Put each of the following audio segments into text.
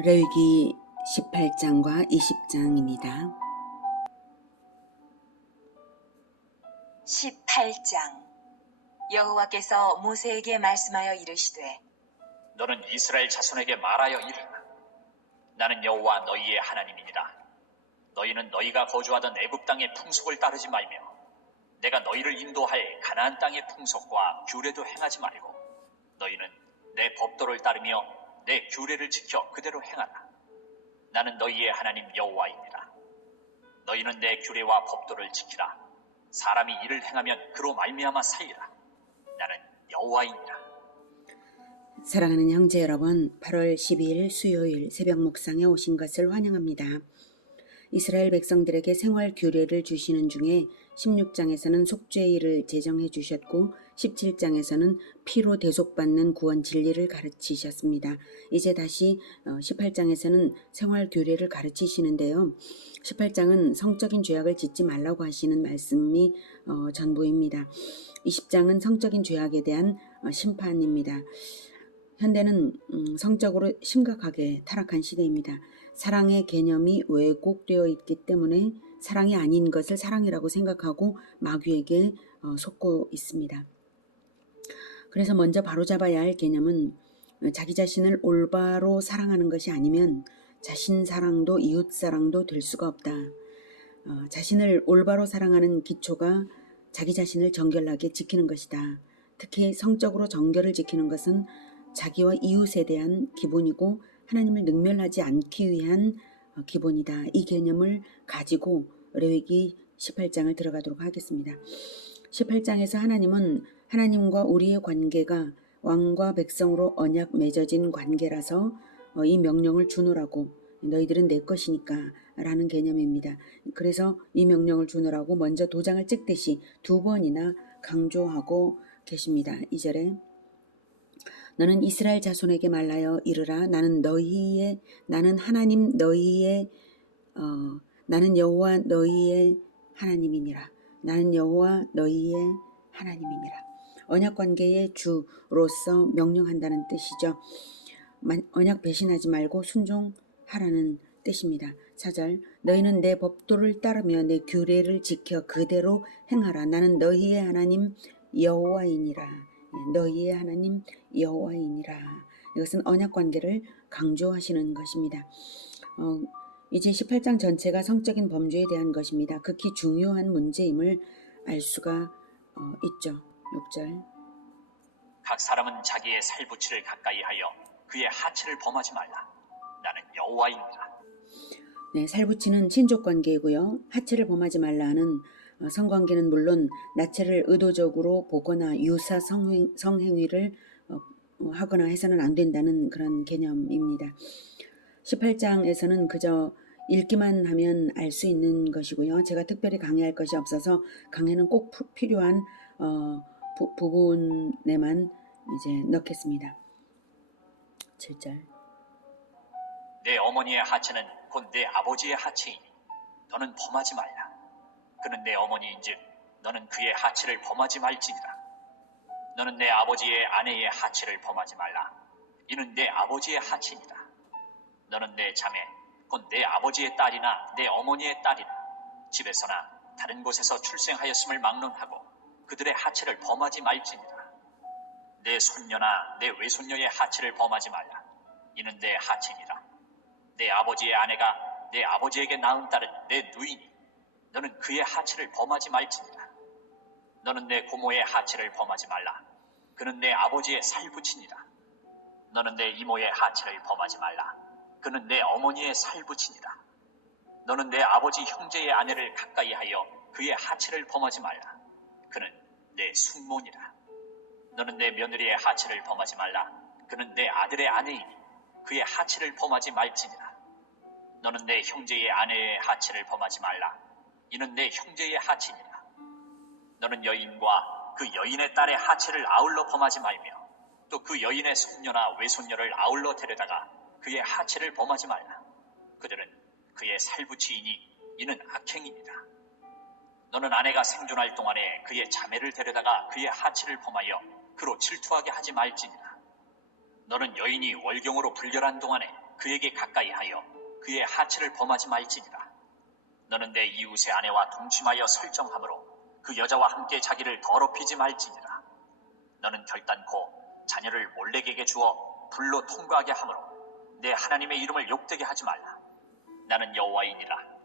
레위기 18장과 20장입니다. 18장. 여호와께서 모세에게 말씀하여 이르시되 너는 이스라엘 자손에게 말하여 이르라. 나는 여호와 너희의 하나님이니라. 너희는 너희가 거주하던 애굽 땅의 풍속을 따르지 말며 내가 너희를 인도할 가나안 땅의 풍속과 규례도 행하지 말고 너희는 내 법도를 따르며 내 규례를 지켜 그대로 행하라. 나는 너희의 하나님 여호와이니라. 너희는 내 규례와 법도를 지키라. 사람이 이를 행하면 그로 말미암아 살리라. 나는 여호와이니라. 사랑하는 형제 여러분, 8월 12일 수요일 새벽 묵상에 오신 것을 환영합니다. 이스라엘 백성들에게 생활 규례를 주시는 중에 16장에서는 속죄일을 제정해 주셨고 17장에서는 피로 대속받는 구원 진리를 가르치셨습니다. 이제 다시 18장에서는 생활 규례를 가르치시는데요. 18장은 성적인 죄악을 짓지 말라고 하시는 말씀이 전부입니다. 20장은 성적인 죄악에 대한 심판입니다. 현대는 성적으로 심각하게 타락한 시대입니다. 사랑의 개념이 왜곡되어 있기 때문에 사랑이 아닌 것을 사랑이라고 생각하고 마귀에게 속고 있습니다. 그래서 먼저 바로잡아야 할 개념은 자기 자신을 올바로 사랑하는 것이 아니면 자신 사랑도 이웃 사랑도 될 수가 없다. 자신을 올바로 사랑하는 기초가 자기 자신을 정결하게 지키는 것이다. 특히 성적으로 정결을 지키는 것은 자기와 이웃에 대한 기본이고 하나님을 능멸하지 않기 위한 기본이다. 이 개념을 가지고 레위기 18장을 들어가도록 하겠습니다. 18장에서 하나님은 하나님과 우리의 관계가 왕과 백성으로 언약 맺어진 관계라서 이 명령을 주노라고, 너희들은 내 것이니까 라는 개념입니다. 그래서 이 명령을 주노라고 먼저 도장을 찍듯이 2번이나 강조하고 계십니다. 2절에 너는 이스라엘 자손에게 말하여 이르라. 나는 하나님 너희의 나는 여호와 너희의 하나님이니라. 나는 여호와 너희의 하나님이니라. 언약 관계의 주로서 명령한다는 뜻이죠. 언약 배신하지 말고 순종하라는 뜻입니다. 4절 너희는 내 법도를 따르며 내 규례를 지켜 그대로 행하라. 나는 너희의 하나님 여호와이니라. 너희의 하나님 여호와이니라. 이것은 언약 관계를 강조하시는 것입니다. 이제 18장 전체가 성적인 범죄에 대한 것입니다. 극히 중요한 문제임을 알 수가 있죠. 6절 각 사람은 자기의 살부치를 가까이 하여 그의 하체를 범하지 말라. 나는 여호와이니라. 네, 살부치는 친족 관계이고요. 하체를 범하지 말라는 성관계는 물론 나체를 의도적으로 보거나 유사 성행위를 하거나 해서는 안 된다는 그런 개념입니다. 18장에서는 그저 읽기만 하면 알 수 있는 것이고요. 제가 특별히 강의할 것이 없어서 강의는 꼭 필요한 부분에만 이제 넣겠습니다. 7절 내 어머니의 하체는 곧 내 아버지의 하체이니 너는 범하지 말라. 그는 내 어머니인즉 너는 그의 하체를 범하지 말지니라. 너는 내 아버지의 아내의 하체를 범하지 말라. 이는 내 아버지의 하체니라. 너는 내 자매 곧 내 아버지의 딸이나 내 어머니의 딸이나 집에서나 다른 곳에서 출생하였음을 막론하고 그들의 하체를 범하지 말지니라. 내 손녀나 내 외손녀의 하체를 범하지 말라. 이는 내 하체니라. 내 아버지의 아내가 내 아버지에게 낳은 딸은 내 누이니 너는 그의 하체를 범하지 말지니라. 너는 내 고모의 하체를 범하지 말라. 그는 내 아버지의 살부친이라. 너는 내 이모의 하체를 범하지 말라. 그는 내 어머니의 살부친이라. 너는 내 아버지 형제의 아내를 가까이 하여 그의 하체를 범하지 말라. 그는 내 숙모니라. 너는 내 며느리의 하체를 범하지 말라. 그는 내 아들의 아내이니 그의 하체를 범하지 말지니라. 너는 내 형제의 아내의 하체를 범하지 말라. 이는 내 형제의 하체니라. 너는 여인과 그 여인의 딸의 하체를 아울러 범하지 말며 또 그 여인의 손녀나 외손녀를 아울러 데려다가 그의 하체를 범하지 말라. 그들은 그의 살부치이니 이는 악행이니라. 너는 아내가 생존할 동안에 그의 자매를 데려다가 그의 하체를 범하여 그로 질투하게 하지 말지니라. 너는 여인이 월경으로 불결한 동안에 그에게 가까이 하여 그의 하체를 범하지 말지니라. 너는 내 이웃의 아내와 동침하여 설정함으로 그 여자와 함께 자기를 더럽히지 말지니라. 너는 결단코 자녀를 몰렉에게 주어 불로 통과하게 함으로 내 하나님의 이름을 욕되게 하지 말라. 나는 여호와이니라.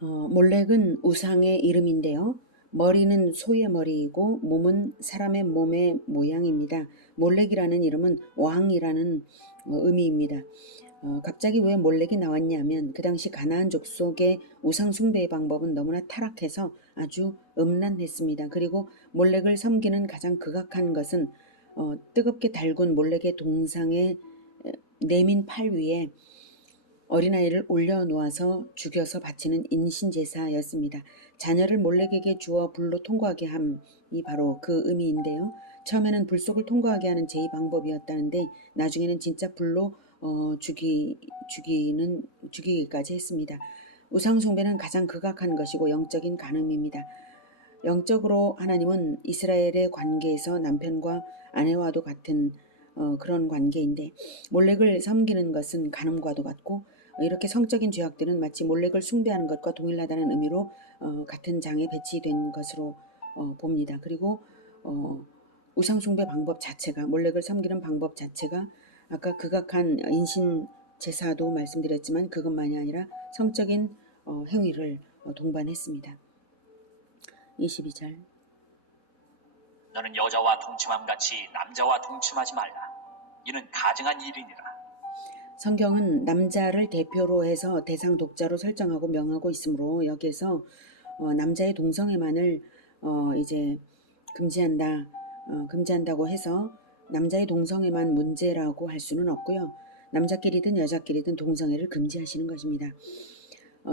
몰렉은 우상의 이름인데요. 머리는 소의 머리이고 몸은 사람의 몸의 모양입니다. 몰렉이라는 이름은 왕이라는 의미입니다. 갑자기 왜 몰렉이 나왔냐면 그 당시 가나안 족속의 우상 숭배의 방법은 너무나 타락해서 아주 음란했습니다. 그리고 몰렉을 섬기는 가장 극악한 것은 뜨겁게 달군 몰렉의 동상의 내민 팔 위에 어린아이를 올려놓아서 죽여서 바치는 인신제사였습니다. 자녀를 몰렉에게 주어 불로 통과하게 함이 바로 그 의미인데요. 처음에는 불 속을 통과하게 하는 제2방법이었다는데 나중에는 진짜 불로 죽이기까지 했습니다. 우상숭배는 가장 극악한 것이고 영적인 간음입니다. 영적으로 하나님은 이스라엘의 관계에서 남편과 아내와도 같은 그런 관계인데 몰렉을 섬기는 것은 간음과도 같고 이렇게 성적인 죄악들은 마치 몰렉을 숭배하는 것과 동일하다는 의미로 같은 장에 배치된 것으로 봅니다. 그리고 우상 숭배 방법 자체가 몰렉을 섬기는 방법 자체가 아까 극악한 인신 제사도 말씀드렸지만 그것만이 아니라 성적인 행위를 동반했습니다. 22절 너는 여자와 동침함 같이 남자와 동침하지 말라. 이는 가증한 일이니라. 성경은 남자를 대표로 해서 대상 독자로 설정하고 명하고 있으므로 여기에서 남자의 동성애만을 이제 금지한다고 해서 남자의 동성애만 문제라고 할 수는 없고요. 남자끼리든 여자끼리든 동성애를 금지하시는 것입니다.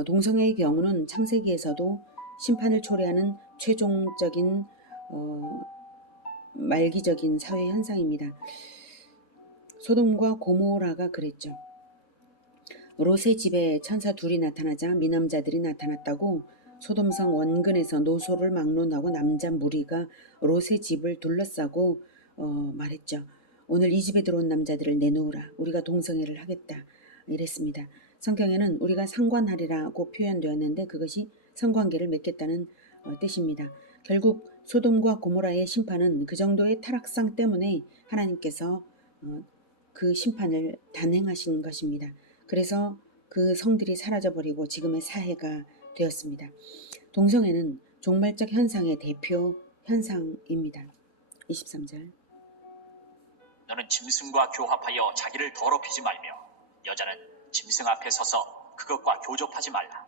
동성애의 경우는 창세기에서도 심판을 초래하는 최종적인 말기적인 사회 현상입니다. 소돔과 고모라가 그랬죠. 롯의 집에 천사 둘이 나타나자 미남자들이 나타났다고 소돔성 원근에서 노소를 막론하고 남자 무리가 롯의 집을 둘러싸고 말했죠. 오늘 이 집에 들어온 남자들을 내놓으라. 우리가 동성애를 하겠다. 이랬습니다. 성경에는 우리가 상관하리라고 표현되었는데 그것이 성관계를 맺겠다는 뜻입니다. 결국 소돔과 고모라의 심판은 그 정도의 타락상 때문에 하나님께서 그 심판을 단행하신 것입니다. 그래서 그 성들이 사라져버리고 지금의 사해가 되었습니다. 동성애는 종말적 현상의 대표 현상입니다. 23절 너는 짐승과 교합하여 자기를 더럽히지 말며 여자는 짐승 앞에 서서 그것과 교접하지 말라.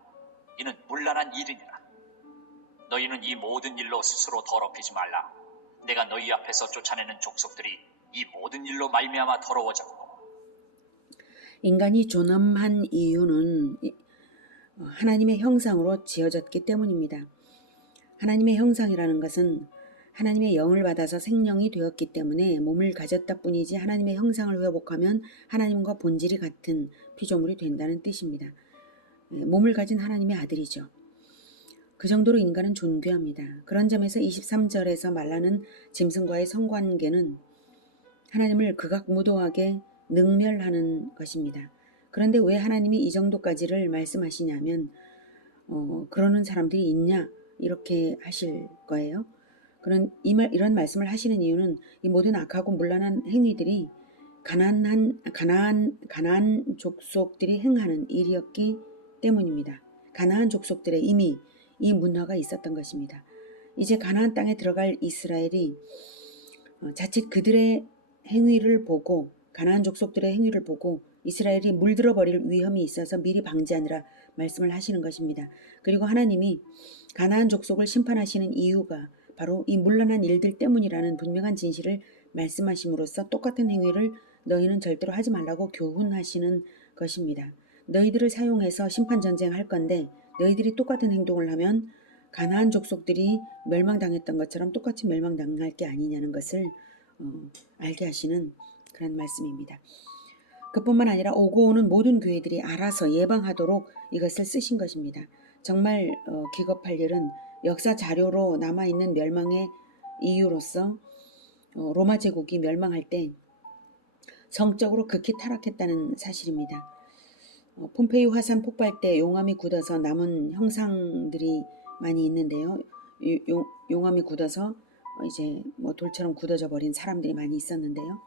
이는 문란한 일이니라. 너희는 이 모든 일로 스스로 더럽히지 말라. 내가 너희 앞에서 쫓아내는 족속들이 이 모든 일로 말미암아 더러워졌고. 인간이 존엄한 이유는 하나님의 형상으로 지어졌기 때문입니다. 하나님의 형상이라는 것은 하나님의 영을 받아서 생명이 되었기 때문에 몸을 가졌다 뿐이지 하나님의 형상을 회복하면 하나님과 본질이 같은 피조물이 된다는 뜻입니다. 몸을 가진 하나님의 아들이죠. 그 정도로 인간은 존귀합니다. 그런 점에서 23절에서 말하는 짐승과의 성관계는 하나님을 극악무도하게 능멸하는 것입니다. 그런데 왜 하나님이 이 정도까지를 말씀하시냐면 그러는 사람들이 있냐 이렇게 하실 거예요. 이런 말씀을 하시는 이유는 이 모든 악하고 문란한 행위들이 가나안 족속들이 행하는 일이었기 때문입니다. 가나안 족속들의 이미 이 문화가 있었던 것입니다. 이제 가나안 땅에 들어갈 이스라엘이 자칫 그들의 행위를 보고 가나안 족속들의 행위를 보고 이스라엘이 물들어 버릴 위험이 있어서 미리 방지하느라 말씀을 하시는 것입니다. 그리고 하나님이 가나안 족속을 심판하시는 이유가 바로 이 문란한 일들 때문이라는 분명한 진실을 말씀하심으로써 똑같은 행위를 너희는 절대로 하지 말라고 교훈하시는 것입니다. 너희들을 사용해서 심판전쟁 할 건데 너희들이 똑같은 행동을 하면 가나안 족속들이 멸망당했던 것처럼 똑같이 멸망당할 게 아니냐는 것을 알게 하시는 그런 말씀입니다. 그뿐만 아니라 오고 오는 모든 교회들이 알아서 예방하도록 이것을 쓰신 것입니다. 정말 기겁할 일은 역사 자료로 남아있는 멸망의 이유로서 로마 제국이 멸망할 때 성적으로 극히 타락했다는 사실입니다. 폼페이 화산 폭발 때 용암이 굳어서 남은 형상들이 많이 있는데요. 용암이 굳어서 이제 뭐 돌처럼 굳어져 버린 사람들이 많이 있었는데요.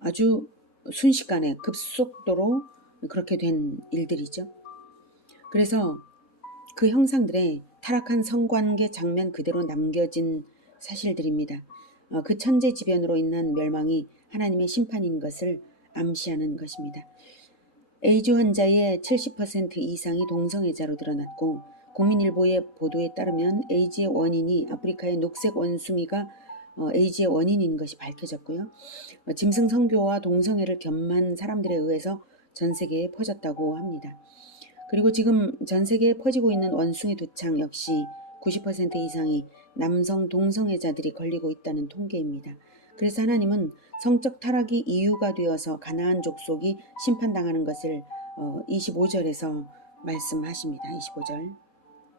아주 순식간에 급속도로 그렇게 된 일들이죠. 그래서 그 형상들의 타락한 성관계 장면 그대로 남겨진 사실들입니다. 그 천재지변으로 인한 멸망이 하나님의 심판인 것을 암시하는 것입니다. 에이즈 환자의 70% 이상이 동성애자로 드러났고 국민일보의 보도에 따르면 에이즈의 원인이 아프리카의 녹색 원숭이가 에이즈의 원인인 것이 밝혀졌고요. 짐승 성교와 동성애를 겸한 사람들에 의해서 전 세계에 퍼졌다고 합니다. 그리고 지금 전 세계에 퍼지고 있는 원숭이 두창 역시 90% 이상이 남성 동성애자들이 걸리고 있다는 통계입니다. 그래서 하나님은 성적 타락이 이유가 되어서 가나안 족속이 심판당하는 것을 25절에서 말씀하십니다. 25절.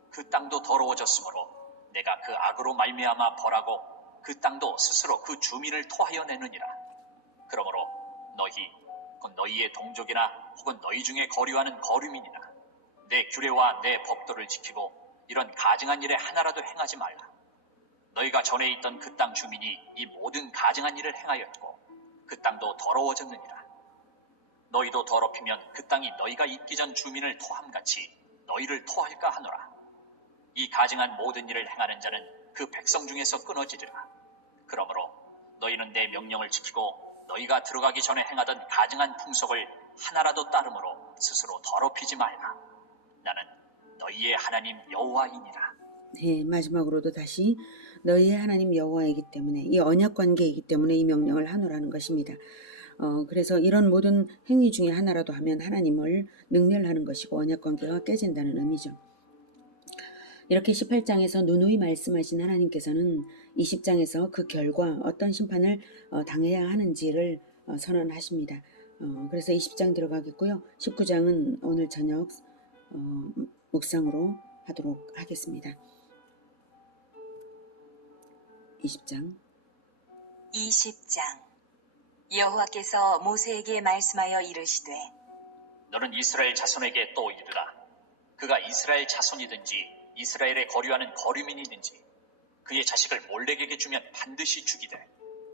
그 땅도 더러워졌으므로 내가 그 악으로 말미암아 벌하고 그 땅도 스스로 그 주민을 토하여 내느니라. 그러므로 너희 곧 너희의 동족이나 혹은 너희 중에 거류하는 거류민이나 내 규례와 내 법도를 지키고 이런 가증한 일에 하나라도 행하지 말라. 너희가 전에 있던 그 땅 주민이 이 모든 가증한 일을 행하였고 그 땅도 더러워졌느니라. 너희도 더럽히면 그 땅이 너희가 있기 전 주민을 토함같이 너희를 토할까 하노라. 이 가증한 모든 일을 행하는 자는 그 백성 중에서 끊어지리라. 그러므로 너희는 내 명령을 지키고 너희가 들어가기 전에 행하던 가증한 풍속을 하나라도 따름으로 스스로 더럽히지 말라. 나는 너희의 하나님 여호와이니라. 네, 마지막으로도 다시 너희의 하나님 여호와이기 때문에 이 언약 관계이기 때문에 이 명령을 하노라는 것입니다. 그래서 이런 모든 행위 중에 하나라도 하면 하나님을 능멸하는 것이고 언약 관계가 깨진다는 의미죠. 이렇게 18장에서 누누이 말씀하신 하나님께서는 20장에서 그 결과 어떤 심판을 당해야 하는지를 선언하십니다. 그래서 20장 들어가겠고요. 19장은 오늘 저녁 묵상으로 하도록 하겠습니다. 20장. 여호와께서 모세에게 말씀하여 이르시되 너는 이스라엘 자손에게 또 이르라. 그가 이스라엘 자손이든지 이스라엘에 거류하는 거류민이든지 그의 자식을 몰렉에게 주면 반드시 죽이되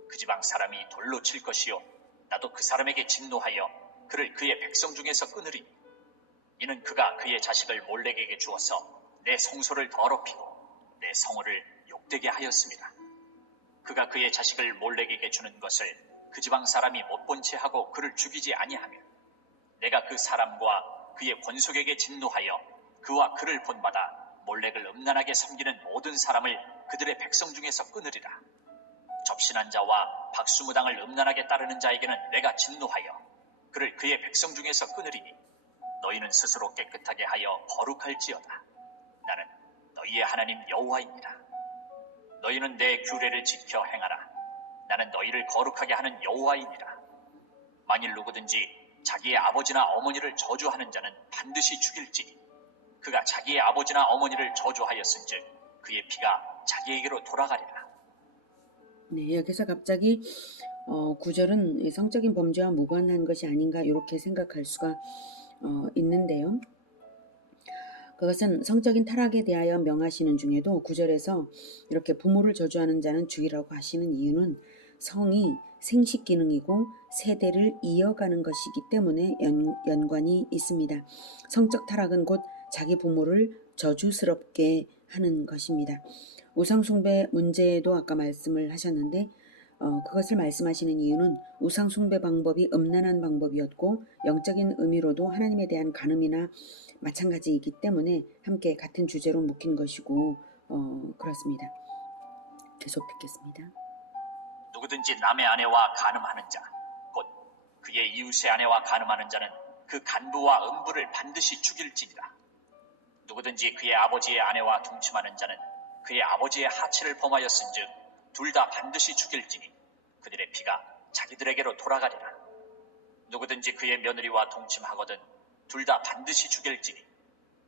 그 지방 사람이 돌로 칠 것이요 나도 그 사람에게 진노하여 그를 그의 백성 중에서 끊으리니 이는 그가 그의 자식을 몰렉에게 주어서 내 성소를 더럽히고 내 성호를 욕되게 하였습니다. 그가 그의 자식을 몰렉에게 주는 것을 그 지방 사람이 못 본 채 하고 그를 죽이지 아니하면 내가 그 사람과 그의 권속에게 진노하여 그와 그를 본받아 몰렉을 음란하게 섬기는 모든 사람을 그들의 백성 중에서 끊으리라. 접신한 자와 박수무당을 음란하게 따르는 자에게는 내가 진노하여 그를 그의 백성 중에서 끊으리니 너희는 스스로 깨끗하게 하여 거룩할지어다. 나는 너희의 하나님 여호와입니다. 너희는 내 규례를 지켜 행하라. 나는 너희를 거룩하게 하는 여호와이니라. 만일 누구든지 자기의 아버지나 어머니를 저주하는 자는 반드시 죽일지니 그가 자기의 아버지나 어머니를 저주하였은즉 그의 피가 자기에게로 돌아가리라. 네, 여기서 갑자기 구절은 성적인 범죄와 무관한 것이 아닌가 이렇게 생각할 수가 있는데요. 그것은 성적인 타락에 대하여 명하시는 중에도 구절에서 이렇게 부모를 저주하는 자는 죽이라고 하시는 이유는 성이 생식 기능이고 세대를 이어가는 것이기 때문에 연관이 있습니다. 성적 타락은 곧 자기 부모를 저주스럽게 하는 것입니다. 우상숭배 문제도 아까 말씀을 하셨는데 그것을 말씀하시는 이유는 우상숭배 방법이 음란한 방법이었고 영적인 의미로도 하나님에 대한 간음이나 마찬가지이기 때문에 함께 같은 주제로 묶인 것이고 그렇습니다. 계속 듣겠습니다. 누구든지 남의 아내와 간음하는 자, 곧 그의 이웃의 아내와 간음하는 자는 그 간부와 음부를 반드시 죽일지니라. 누구든지 그의 아버지의 아내와 동침하는 자는 그의 아버지의 하체를 범하였은즉 둘 다 반드시 죽일지니 그들의 피가 자기들에게로 돌아가리라. 누구든지 그의 며느리와 동침하거든 둘 다 반드시 죽일지니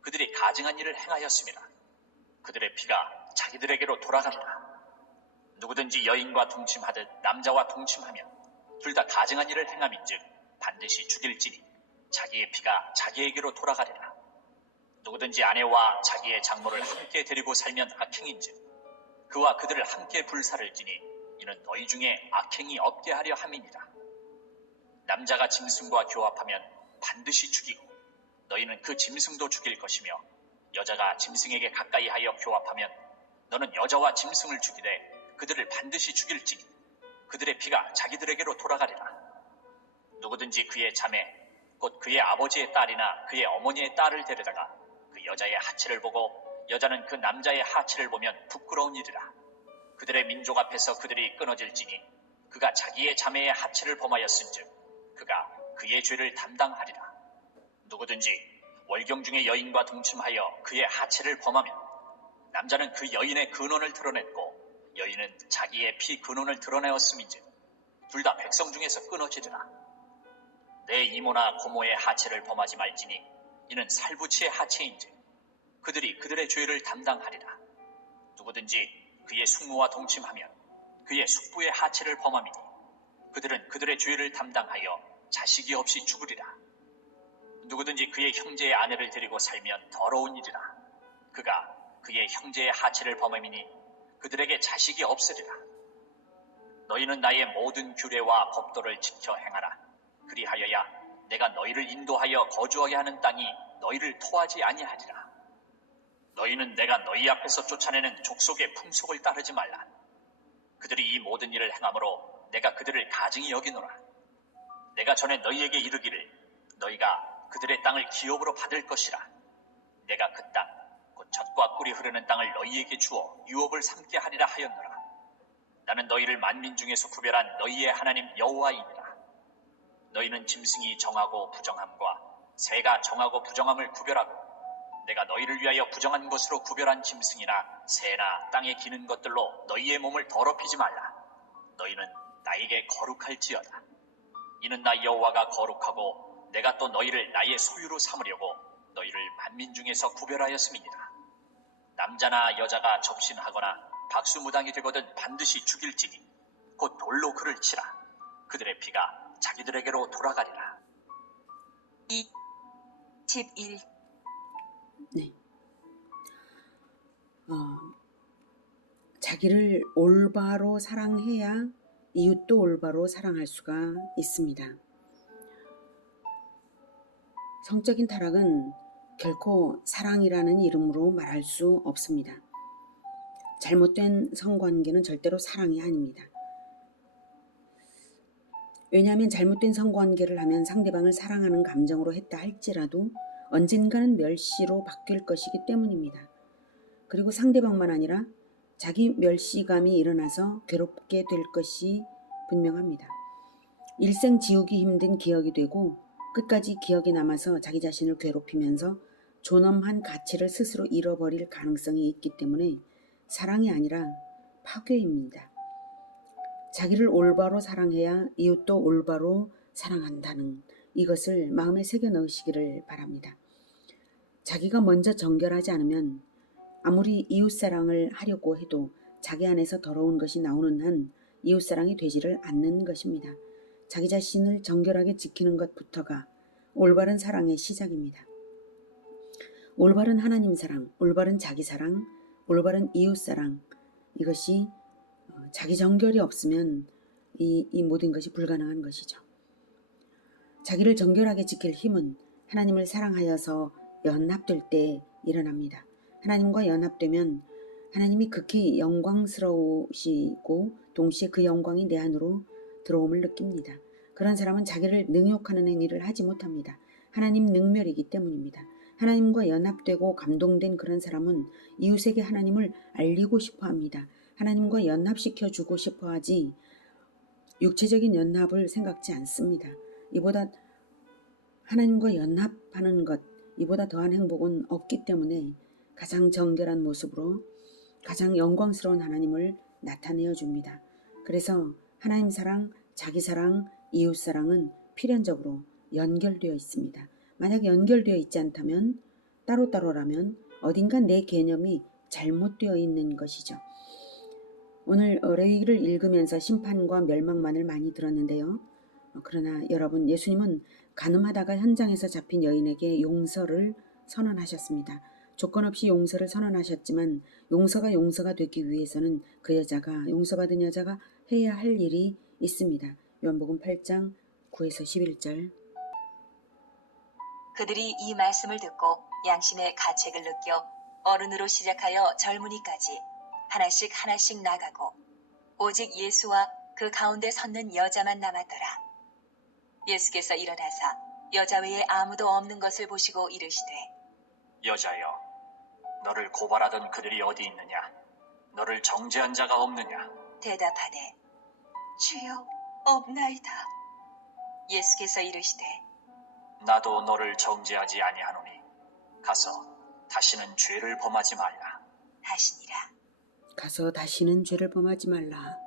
그들이 가증한 일을 행하였음이라. 그들의 피가 자기들에게로 돌아가리라. 누구든지 여인과 동침하듯 남자와 동침하면 둘 다 가증한 일을 행함인즉 반드시 죽일지니 자기의 피가 자기에게로 돌아가리라. 누구든지 아내와 자기의 장모를 함께 데리고 살면 악행인즉 그와 그들을 함께 불사를 지니 이는 너희 중에 악행이 없게 하려 함이니라. 남자가 짐승과 교합하면 반드시 죽이고 너희는 그 짐승도 죽일 것이며 여자가 짐승에게 가까이 하여 교합하면 너는 여자와 짐승을 죽이되 그들을 반드시 죽일지니 그들의 피가 자기들에게로 돌아가리라. 누구든지 그의 자매 곧 그의 아버지의 딸이나 그의 어머니의 딸을 데려다가 그 여자의 하체를 보고 여자는 그 남자의 하체를 보면 부끄러운 일이라. 그들의 민족 앞에서 그들이 끊어질지니 그가 자기의 자매의 하체를 범하였은즉 그가 그의 죄를 담당하리라. 누구든지 월경 중에 여인과 동침하여 그의 하체를 범하면 남자는 그 여인의 근원을 드러냈고 여인은 자기의 피 근원을 드러내었음인즉 둘 다 백성 중에서 끊어지리라. 내 이모나 고모의 하체를 범하지 말지니 이는 살부치의 하체인즉 그들이 그들의 죄를 담당하리라. 누구든지 그의 숙모와 동침하면 그의 숙부의 하체를 범함이니 그들은 그들의 죄를 담당하여 자식이 없이 죽으리라. 누구든지 그의 형제의 아내를 데리고 살면 더러운 일이라. 그가 그의 형제의 하체를 범함이니 그들에게 자식이 없으리라. 너희는 나의 모든 규례와 법도를 지켜 행하라. 그리하여야 내가 너희를 인도하여 거주하게 하는 땅이 너희를 토하지 아니하리라. 너희는 내가 너희 앞에서 쫓아내는 족속의 풍속을 따르지 말라. 그들이 이 모든 일을 행함으로 내가 그들을 가증히 여기노라. 내가 전에 너희에게 이르기를 너희가 그들의 땅을 기업으로 받을 것이라. 내가 그 땅, 곧 젖과 꿀이 흐르는 땅을 너희에게 주어 유업을 삼게 하리라 하였노라. 나는 너희를 만민 중에서 구별한 너희의 하나님 여호와이니라. 너희는 짐승이 정하고 부정함과 새가 정하고 부정함을 구별하고 내가 너희를 위하여 부정한 것으로 구별한 짐승이나 새나 땅에 기는 것들로 너희의 몸을 더럽히지 말라. 너희는 나에게 거룩할지어다. 이는 나 여호와가 거룩하고 내가 또 너희를 나의 소유로 삼으려고 너희를 만민 중에서 구별하였음이니라. 남자나 여자가 접신하거나 박수무당이 되거든 반드시 죽일지니 곧 돌로 그를 치라. 그들의 피가 자기들에게로 돌아가리라. 21. 네. 자기를 올바로 사랑해야 이웃도 올바로 사랑할 수가 있습니다. 성적인 타락은 결코 사랑이라는 이름으로 말할 수 없습니다. 잘못된 성관계는 절대로 사랑이 아닙니다. 왜냐하면 잘못된 성관계를 하면 상대방을 사랑하는 감정으로 했다 할지라도 언젠가는 멸시로 바뀔 것이기 때문입니다. 그리고 상대방만 아니라 자기 멸시감이 일어나서 괴롭게 될 것이 분명합니다. 일생 지우기 힘든 기억이 되고 끝까지 기억에 남아서 자기 자신을 괴롭히면서 존엄한 가치를 스스로 잃어버릴 가능성이 있기 때문에 사랑이 아니라 파괴입니다. 자기를 올바로 사랑해야 이웃도 올바로 사랑한다는 이것을 마음에 새겨 넣으시기를 바랍니다. 자기가 먼저 정결하지 않으면 아무리 이웃사랑을 하려고 해도 자기 안에서 더러운 것이 나오는 한 이웃사랑이 되지를 않는 것입니다. 자기 자신을 정결하게 지키는 것부터가 올바른 사랑의 시작입니다. 올바른 하나님 사랑, 올바른 자기 사랑, 올바른 이웃사랑, 이것이 자기 정결이 없으면 이 모든 것이 불가능한 것이죠. 자기를 정결하게 지킬 힘은 하나님을 사랑하여서 연합될 때 일어납니다. 하나님과 연합되면 하나님이 극히 영광스러우시고 동시에 그 영광이 내 안으로 들어옴을 느낍니다. 그런 사람은 자기를 능욕하는 행위를 하지 못합니다. 하나님 능멸이기 때문입니다. 하나님과 연합되고 감동된 그런 사람은 이웃에게 하나님을 알리고 싶어 합니다. 하나님과 연합시켜 주고 싶어 하지 육체적인 연합을 생각지 않습니다. 이보다 하나님과 연합하는 것, 이보다 더한 행복은 없기 때문에 가장 정결한 모습으로 가장 영광스러운 하나님을 나타내어 줍니다. 그래서 하나님 사랑, 자기 사랑, 이웃 사랑은 필연적으로 연결되어 있습니다. 만약 연결되어 있지 않다면 따로따로라면 어딘가 내 개념이 잘못되어 있는 것이죠. 오늘 레위기를 읽으면서 심판과 멸망만을 많이 들었는데요. 그러나 여러분, 예수님은 간음하다가 현장에서 잡힌 여인에게 용서를 선언하셨습니다. 조건 없이 용서를 선언하셨지만 용서가 되기 위해서는 그 여자가, 용서받은 여자가 해야 할 일이 있습니다. 요한복음 8장 9에서 11절. 그들이 이 말씀을 듣고 양심의 가책을 느껴 어른으로 시작하여 젊은이까지 하나씩 나가고 오직 예수와 그 가운데 섰는 여자만 남았더라. 예수께서 일어나사 여자 외에 아무도 없는 것을 보시고 이르시되 여자여, 너를 고발하던 그들이 어디 있느냐? 너를 정죄한 자가 없느냐? 대답하되 주여 없나이다. 예수께서 이르시되 나도 너를 정죄하지 아니하노니 가서 다시는 죄를 범하지 말라 하시니라. 가서 다시는 죄를 범하지 말라.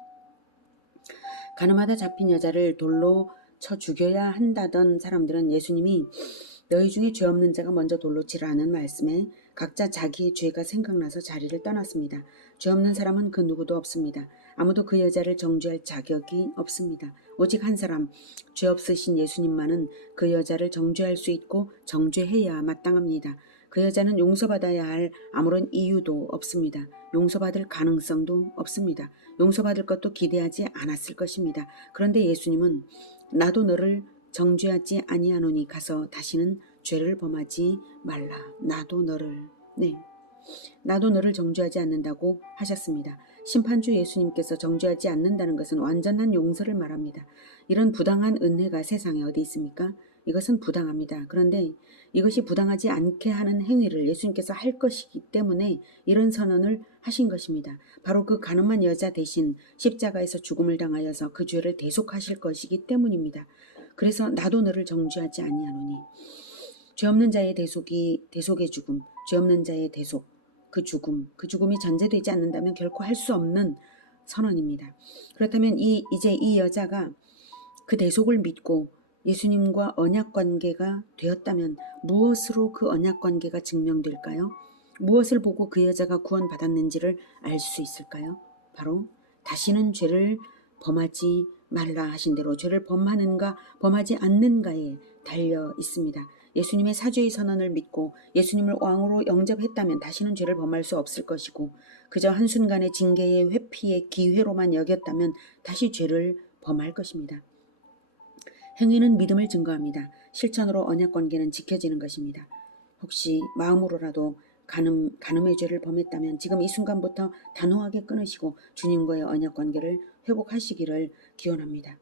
간음하다 잡힌 여자를 돌로 쳐 죽여야 한다던 사람들은 예수님이 너희 중에 죄 없는 자가 먼저 돌로 치라는 말씀에 각자 자기의 죄가 생각나서 자리를 떠났습니다. 죄 없는 사람은 그 누구도 없습니다. 아무도 그 여자를 정죄할 자격이 없습니다. 오직 한 사람, 죄 없으신 예수님만은 그 여자를 정죄할 수 있고 정죄해야 마땅합니다. 그 여자는 용서받아야 할 아무런 이유도 없습니다. 용서받을 가능성도 없습니다. 용서받을 것도 기대하지 않았을 것입니다. 그런데 예수님은 나도 너를 정죄하지 아니하노니 가서 다시는 죄를 범하지 말라. 나도 너를 정죄하지 않는다고 하셨습니다. 심판주 예수님께서 정죄하지 않는다는 것은 완전한 용서를 말합니다. 이런 부당한 은혜가 세상에 어디 있습니까? 이것은 부당합니다. 그런데 이것이 부당하지 않게 하는 행위를 예수님께서 할 것이기 때문에 이런 선언을 하신 것입니다. 바로 그 간음한 여자 대신 십자가에서 죽음을 당하여서 그 죄를 대속하실 것이기 때문입니다. 그래서 나도 너를 정죄하지 아니하노니, 죄 없는 자의 대속의 죽음, 죄 없는 자의 대속, 그 죽음이 전제되지 않는다면 결코 할 수 없는 선언입니다. 그렇다면 이제 이 여자가 그 대속을 믿고 예수님과 언약 관계가 되었다면 무엇으로 그 언약 관계가 증명될까요? 무엇을 보고 그 여자가 구원받았는지를 알 수 있을까요? 바로 다시는 죄를 범하지 말라 하신 대로 죄를 범하는가 범하지 않는가에 달려 있습니다. 예수님의 사죄의 선언을 믿고 예수님을 왕으로 영접했다면 다시는 죄를 범할 수 없을 것이고, 그저 한순간의 징계의 회피의 기회로만 여겼다면 다시 죄를 범할 것입니다. 행위는 믿음을 증거합니다. 실천으로 언약 관계는 지켜지는 것입니다. 혹시 마음으로라도 간음의 죄를 범했다면 지금 이 순간부터 단호하게 끊으시고 주님과의 언약 관계를 회복하시기를 기원합니다.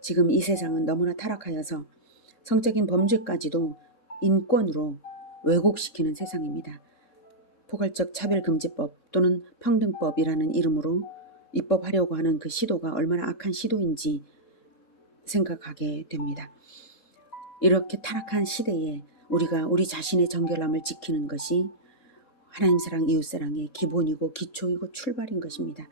지금 이 세상은 너무나 타락하여서 성적인 범죄까지도 인권으로 왜곡시키는 세상입니다. 포괄적 차별금지법 또는 평등법이라는 이름으로 입법하려고 하는 그 시도가 얼마나 악한 시도인지 생각하게 됩니다. 이렇게 타락한 시대에 우리가 우리 자신의 정결함을 지키는 것이 하나님 사랑, 이웃 사랑의 기본이고 기초이고 출발인 것입니다.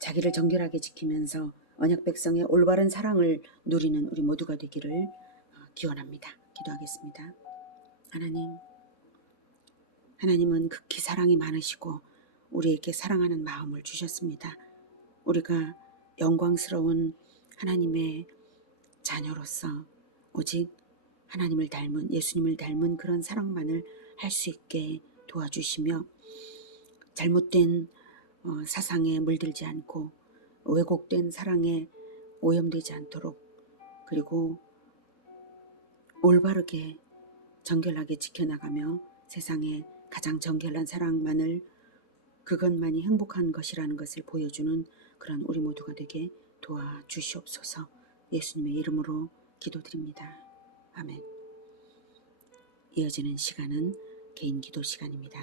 자기를 정결하게 지키면서 언약 백성의 올바른 사랑을 누리는 우리 모두가 되기를 기원합니다. 기도하겠습니다. 하나님은 극히 사랑이 많으시고 우리에게 사랑하는 마음을 주셨습니다. 우리가 영광스러운 하나님의 자녀로서 오직 하나님을 닮은, 예수님을 닮은 그런 사랑만을 할 수 있게 도와주시며, 잘못된 사상에 물들지 않고 왜곡된 사랑에 오염되지 않도록, 그리고 올바르게 정결하게 지켜나가며 세상에 가장 정결한 사랑만을, 그것만이 행복한 것이라는 것을 보여주는 그런 우리 모두가 되게 도와주시옵소서. 예수님의 이름으로 기도드립니다. 아멘. 이어지는 시간은 개인 기도 시간입니다.